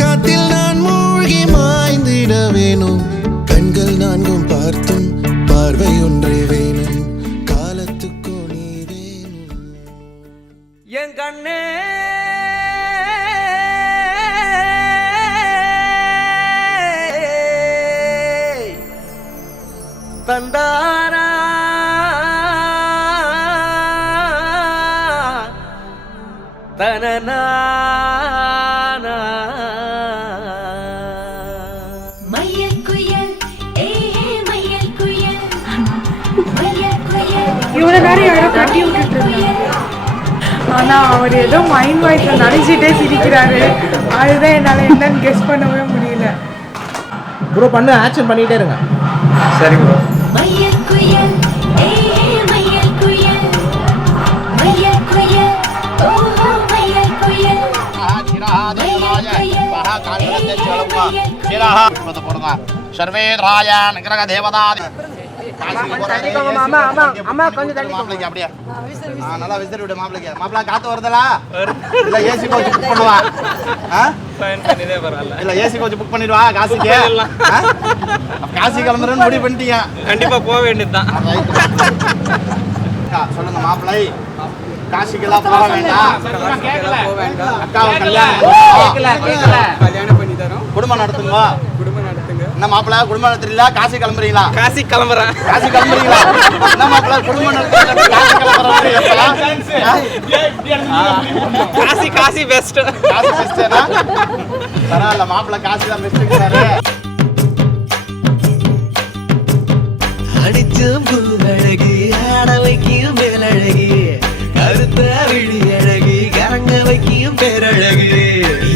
காத்தில் நான் மூழ்கி மாய்ந்திட வேணும். கண்கள் நான்கும் பார்த்தும் பார்வை ஒன்றே வேணும். காலத்துக்கோ நீ வேணும். என் கண்ணே தந்தாரா தனனா இவ்வளோ நேரம் யாரோ கட்டி விட்டுட்டு இருந்தாங்க. ஆனால் அவர் ஏதோ மைண்ட் வாய்ஸில் நினைச்சிட்டே சிரிக்கிறாரு. அதுதான் என்னால் என்னன்னு கெஸ் பண்ணவே முடியல. ப்ரோ பண்ணு, ஆக்ஷன் பண்ணிகிட்டே இருங்க. சரி ப்ரோ. சர்வே ராஜான் கிரக தேவதா அப்படியே நல்லா விசிறி விடு மாப்பிளைக்கு. மாப்பிள காத்து வருதலா இல்ல ஏசி கோச் புக் பண்ணுவா? இல்ல ஏசி கோச் புக் பண்ணிடுவா காசிக்கு. காசி கிளம்புறேன்னு முடிவு பண்ணிட்டீங்க. கண்டிப்பா போக வேண்டியதுதான். சொல்லுங்க மாப்பிளை, காசிக்கெல்லாம் போக வேண்டாம். அக்காவை கல்யாணம் பண்ணி தரோம். குடும்பம் நடத்துங்க. என்ன மாப்பிள குடும்பம் நடத்துறீங்களா காசி கிளம்புறீங்களா? காசி கிளம்புறேன். காசி கிளம்புறீங்களா? என்ன மாப்பிள குடும்பம் நடத்துறீங்களா காசி கிளம்புறீங்களா? காசி காசி பெஸ்ட். காசி பெஸ்ட்னா பரவாயில்ல, மாப்பிள காசி தான் பெஸ்ட்ங்கிறாரு. அடிச்சும் பூவழகு ஆட வைக்கும் மேலழகு கருத்த விழி அழகு கரங்க வைக்கும் பேரழகு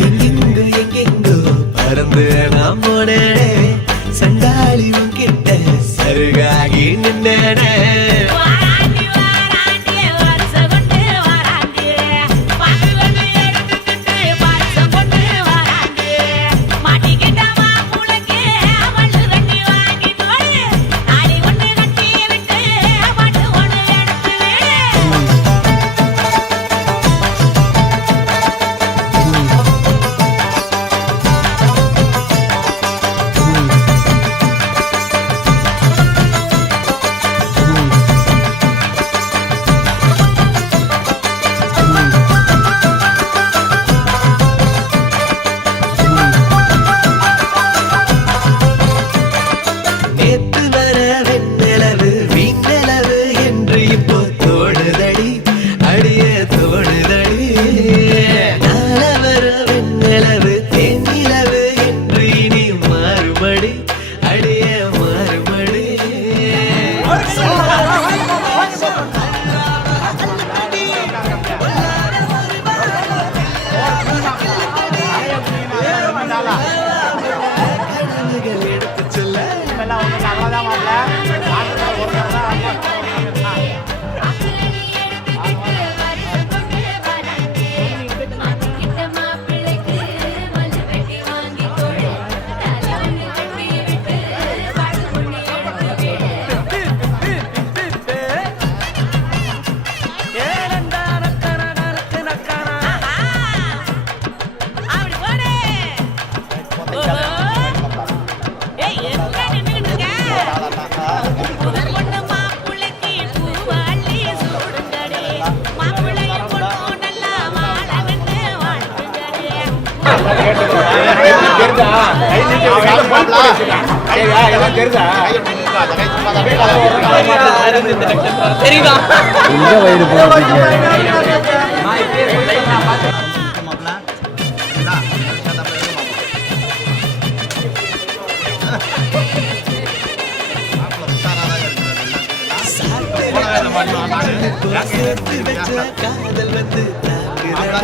எங்கெங்கோ எங்கெங்கோ பறந்து நாம் போனே சண்டாளி கிட்ட சருகாகி நின்னே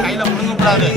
கையில முழுங்க கூடாது.